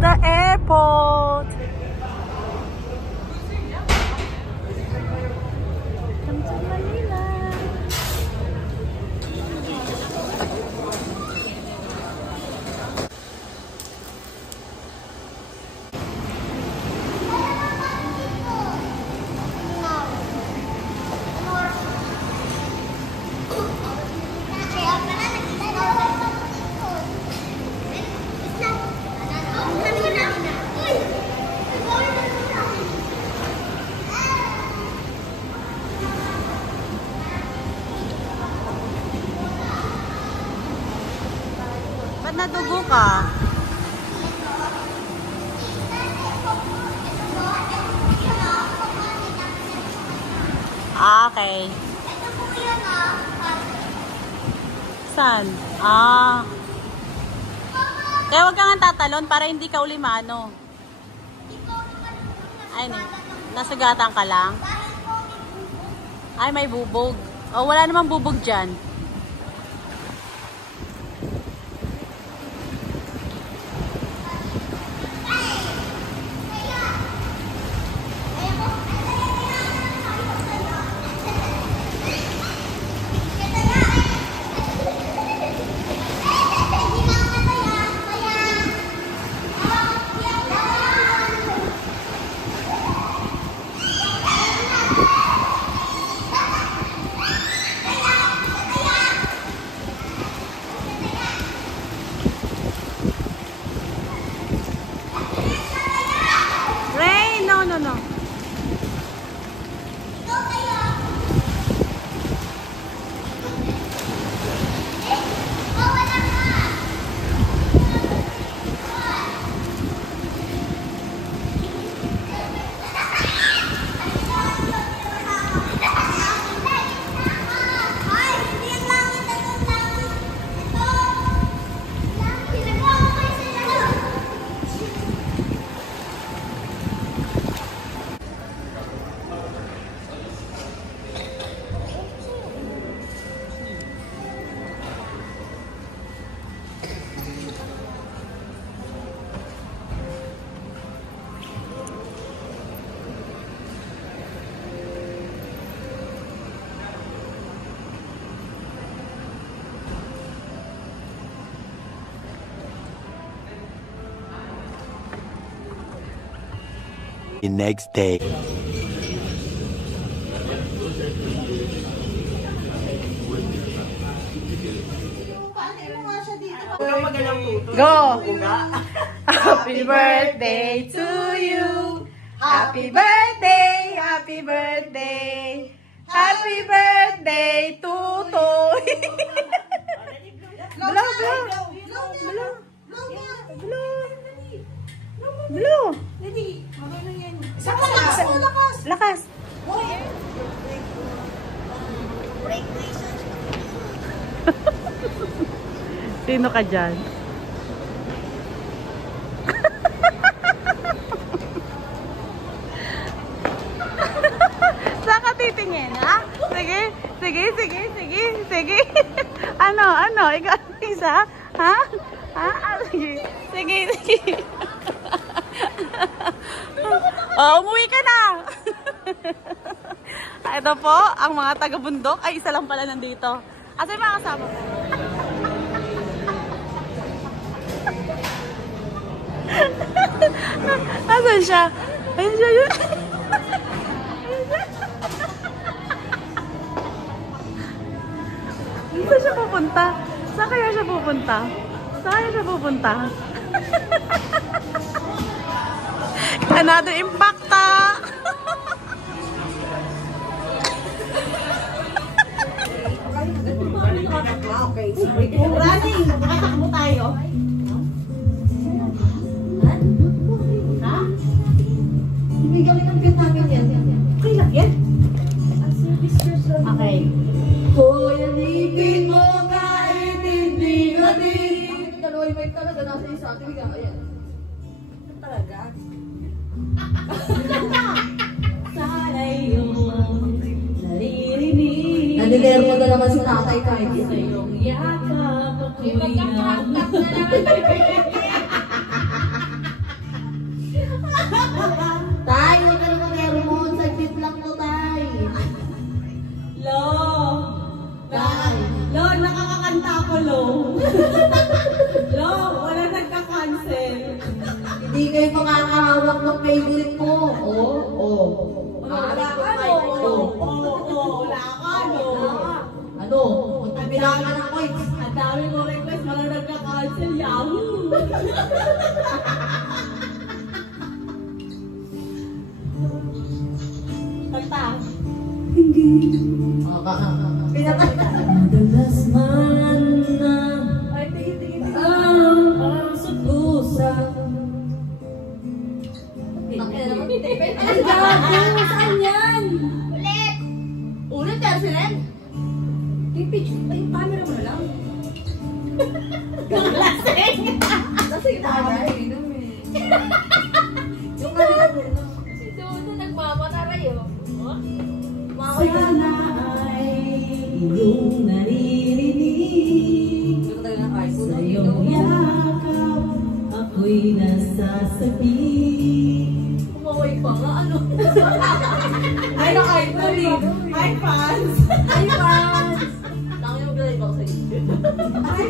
the airport. Welcome to Manila. Ba't nadugo ka? Ah, okay. Saan? Ah. Kaya huwag kang tatalon para hindi ka ulimano. Ay, nasugatan ka lang? Ay, may bubog. Oh, wala namang bubog dyan. No. The next day. Go! Happy birthday to you! Happy birthday! Happy birthday! Happy birthday, Tutoy! Blow! Lakas! Sino ka dyan? Saan ka titingin, ha? Sige. Ano? Ikaw isa? Ha? Sige. Oh, umuwi ka na! Ito po, ang mga taga-bundok. Ay, isa lang pala nandito. Asa yung mga kasama ko? Asan siya? Ayun siya yun. Saan siya pupunta? Saan kaya siya pupunta? Another impacta! Okay. Running! Nakatakbo tayo. Ha? Hindi galing ang pin namin yan. Okay lang yan? Okay. Hoy, alipin mo kahit hindi na din. Daloy may talaga nasa isa. Tiwigan, ayan. Talaga? Sana iyong naririnig. Nadinermo na naman si tatay kahit sa iyong yakap. Magkakakap na naman. Kanta. Madalas man na ang sa pusa. Ay, gago! Saan yan? Ulit yan, Siren? Yung picture, ay, yung camera mo na lang. Lasing! Lasing na ka inom eh. Yung camera mo na lang. Si Dodo nagmamataray oh. Sana ay iyong naririnig. Sa iyong yakap, ako'y nasasabi. Kumaway pa nga, ano? Ay, na-idol eh. Hi, fans! Hi, fans! Tangi mo gano'n ako sa YouTube.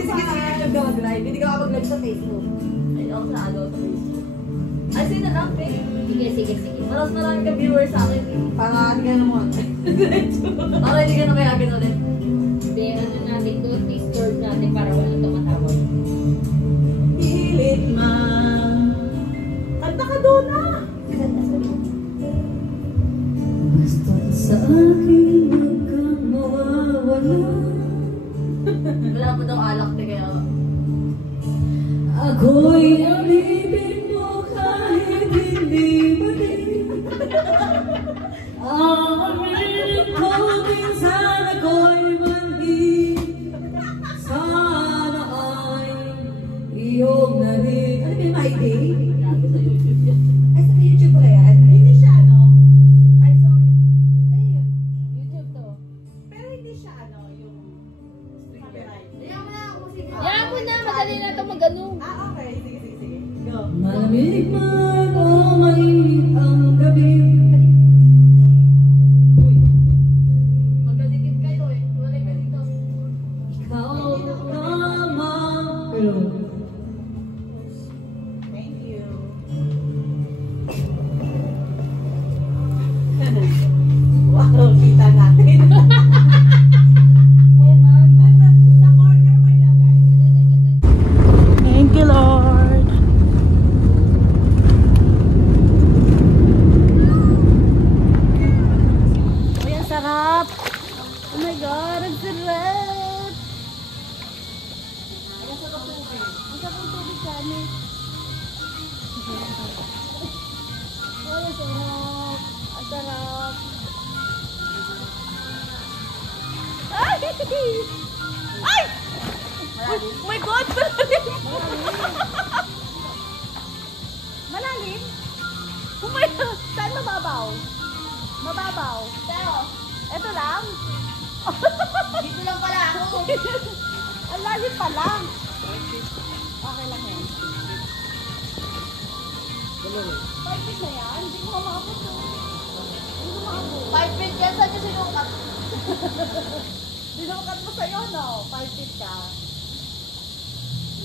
Sige, ka mag-live. Hindi ka mag-live sa Facebook. Ay, ako sa ano, sa Facebook. Ay, sino lang, babe? Sige. Maras marami ka viewers sa akin eh. Pangalan ka naman. Para hindi ka na kaya ulit. Pero ano natin to, Discord natin para walang tumatawag. Pilit man. Kanta ka doon na! Basta sa akin huwag kang mawawala. Wala pa daw alak na kaya. Ako'y alipin mo kahit hindi ba din. Aminin ko minsan ako'y mali. Sana ay iyong narinig. Ano ba yung my day? Grabe sa YouTube yan. Ay, sa YouTube pala yan? Hindi siya, no? Ay, sorry. Ano yun? YouTube to. Pero hindi siya, ano, yung copyright. Ayaw mo na ako sige. Yan mo na, madali na ito mag-ano. Ah, okay. Sige. Go. Malamig man o mainit ang gabi. Magkadikit kayo eh. Wala ka dito. Ikaw tama. Pero, Thank you. Wow, kita natin. Thank you, Lord. Uy, ang sarap. Oh my God, ang sarap. Ang sarap ng tubig kami. Oh, ang sarap. Ang sarap. Ay! Ay! Oh my God! Malalim? Oh my God! Saan mababaw? Mababaw. Pero, Ito lang? dito lang pala ako. Ang lalim pa lang. Okay lang yan. Pipit na yan. Hindi ko mamabot. Hindi ko mamabot. 5 feet yan, saan niya sinukat? Dinukat mo sa'yo, no? 5 feet ka.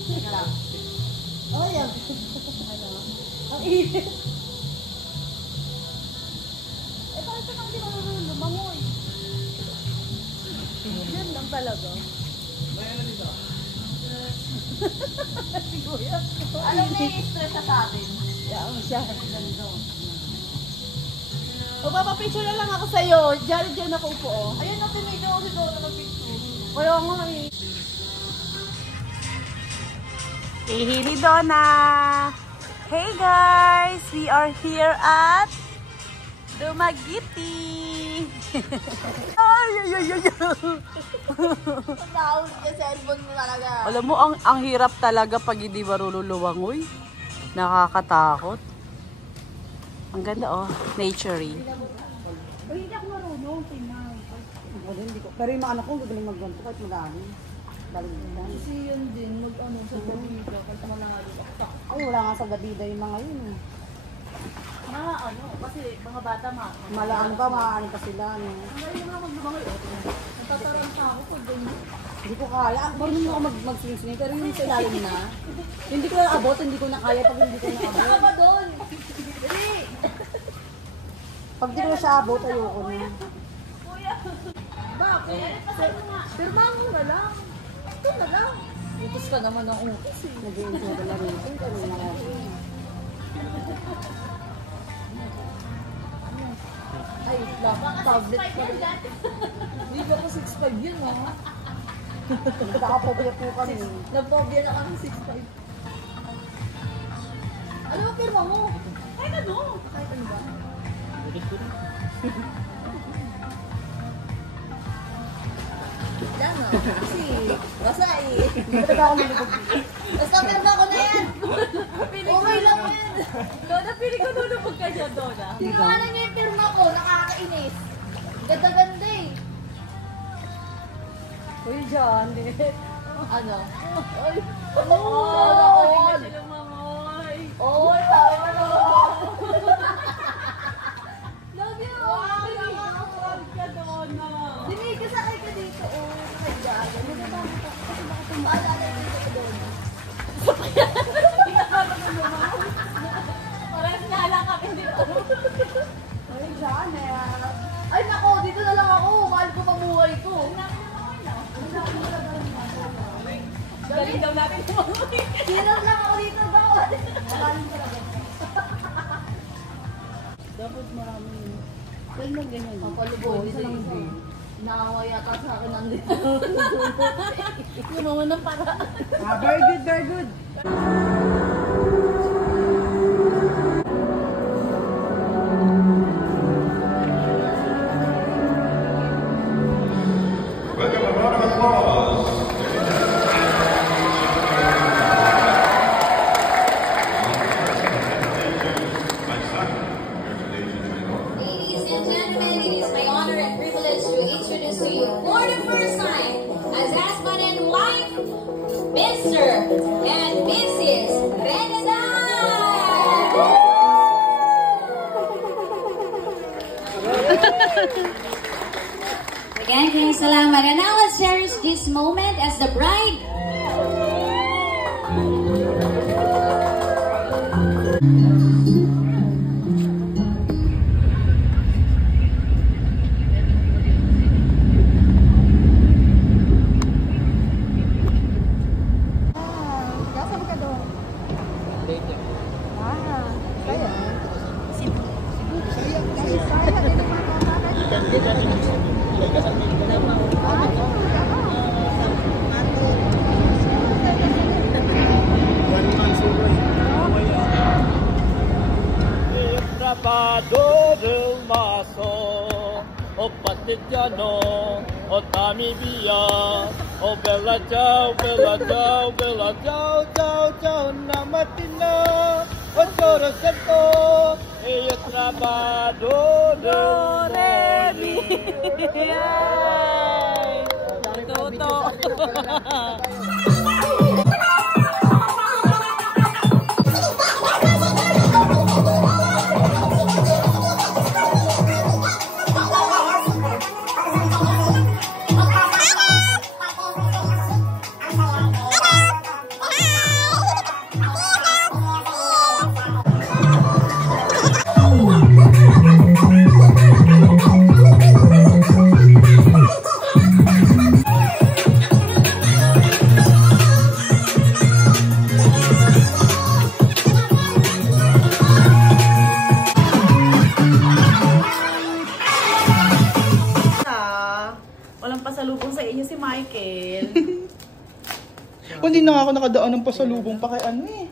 Teka lang. Oh, yan. Ano? Ang init. Eh, bakit ka hindi marunong lumangoy? Yan lang talaga. Si Kuya. Alam na yung stress sa atin. Yan siya. Ganito. Magpapapicture na lang ako sa'yo. Diyan ako upo. Oh. Ayun na, pinito ko si Dodo ng picture. Kaya nga eh. Ihili Donna! Hey guys! We are here at Dumaguete! Ay! Ang naon niya, cellphone mo talaga. Alam mo, ang hirap talaga pag hindi marunong lumangoy. Nakakatakot. Ang ganda oh, nature-y. hindi ako marunong. Pero yung mga anak ko, gagaling mag-ganto kahit mag-ano. Kasi yun din, mag-ano sa Davida, kahit manalo ka. Ay, wala nga sa Davida yung mga yun. Ano, kasi mga bata Malaan pa, maaani pa sila. No? Ngayon nga maglumangoy. Natataranta ako pag ganyan. Hindi ko kaya. Marunong ako mag-swing-swing, pero yung sa ilalim na, hindi ko na abot, hindi ko na kaya pag hindi ko na abot. Saka ba doon? Pag di ko siya abot, ayoko na. Bakit? Pirmahan mo na lang. Ito na lang. Utos ka naman ng utos eh. Nag-i-enjoy ko lang ito. Ay, tablet pa rin. Hindi ba ko 6'5 yun ha? Nakapobya po kami. Nagpobya na kami 6'5. Ano ang pirma mo? Kahit ano? Kahit ano ba? Yan o. Kasi, basa eh. Basta pirma ko na yan. Okay lang yan. Dona, pili ko nulubog ka dyan, Dona. Tinawanan niyo yung pirma ko, nakakainis. Ganda-ganda eh. Uy, John, Ano? Ay, Oo! kasi lumangoy. Oo, tama na. Love you. Wow, Love ka, Dona. Dinig, kasakay ka dito. Oh, my God. Ano na ba? Kasi baka pumaalala dito ko doon. Parang nala kami dito. Ay, Janet. Ay, nako, dito na lang ako. Mahal ko pamuhay ko. Galing daw natin lumangoy. Sinap lang ako dito daw. Mahalin ko lang. Dapat marami. Well, lang ganyan. Papalubo. Isa lang isa. Naawa yata sa akin nandito. Lumawan ng para. Very good, very good. Ladies and gentlemen, it is my honor and privilege to introduce to you for the first time as husband and wife, Mr. and Mrs. Again, kaya salamat. And now let's cherish this moment as the bride. Trapado del Maso, o Partigiano, o Namibia, o Bella Ciao, Bella Ciao, Bella Ciao, Ciao, Ciao, Namatina, o Toro Seco, e io Trapado del Walang pasalubong sa inyo si Michael. Hindi na nga ako nakadaan ng pasalubong pa kay ano eh.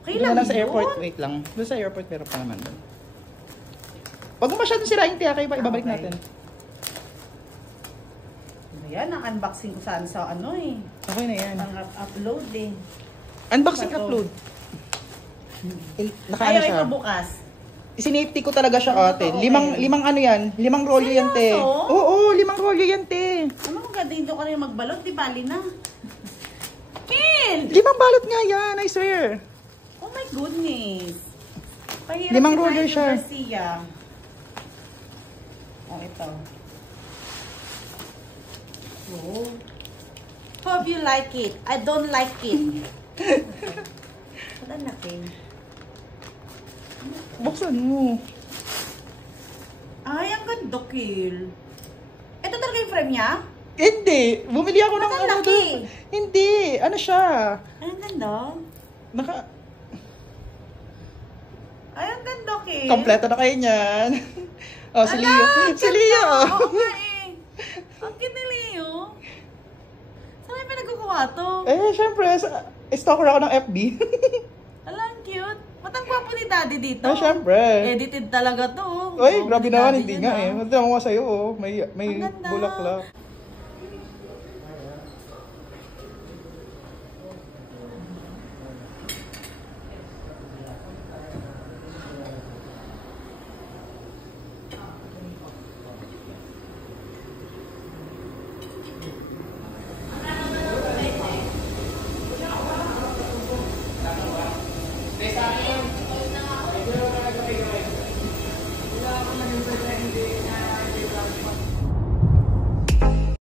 Okay Doon lang na lang sa yun. airport, wait lang. Doon sa airport meron pa naman doon. Pag masyadong sirain tiya, kayo pa ibabalik Okay. natin. Ayan, ang unboxing ko saan sa ano eh. Okay na yan. Ang upload eh. Unboxing Ito. upload. Nakaano Ayaw siya. ito bukas. Sinafety ko talaga siya ate. Okay. Limang ano yan? 5 rolyo yan te. Seryoso? Oo, 5 rolyo yan te. Ano ang ganda dito ka rin magbalot? Di bali na. Ken! 5 balot nga yan, I swear. Oh my goodness. Pahirap 5 si roller Michael siya. Garcia. Oh, ito. Oh. Hope you like it. I don't like it. Wala na, Ken. Buksan mo. Ay, ang ganda, Kel. Ito talaga yung frame niya? Hindi. Bumili ako ng Ang ano laki. doon. Hindi. Ano siya? Ay, ang ganda. Ay, ang ganda, Kim. Kompleto na kayo niyan. Oh, si Leo. Si Leo. Oo nga eh. Ang cute ni Leo. Saan may pinagkukuha to? Eh, syempre, stalker ako ng FB. Ala, ang cute. Matang gwapo ni Daddy dito. Ah, syempre. Edited talaga to. Ay, Oo, grabe ni naman, Daddy hindi yun, nga ah. eh. Magdama ko sa'yo, oh. May Ang ganda. bulaklak.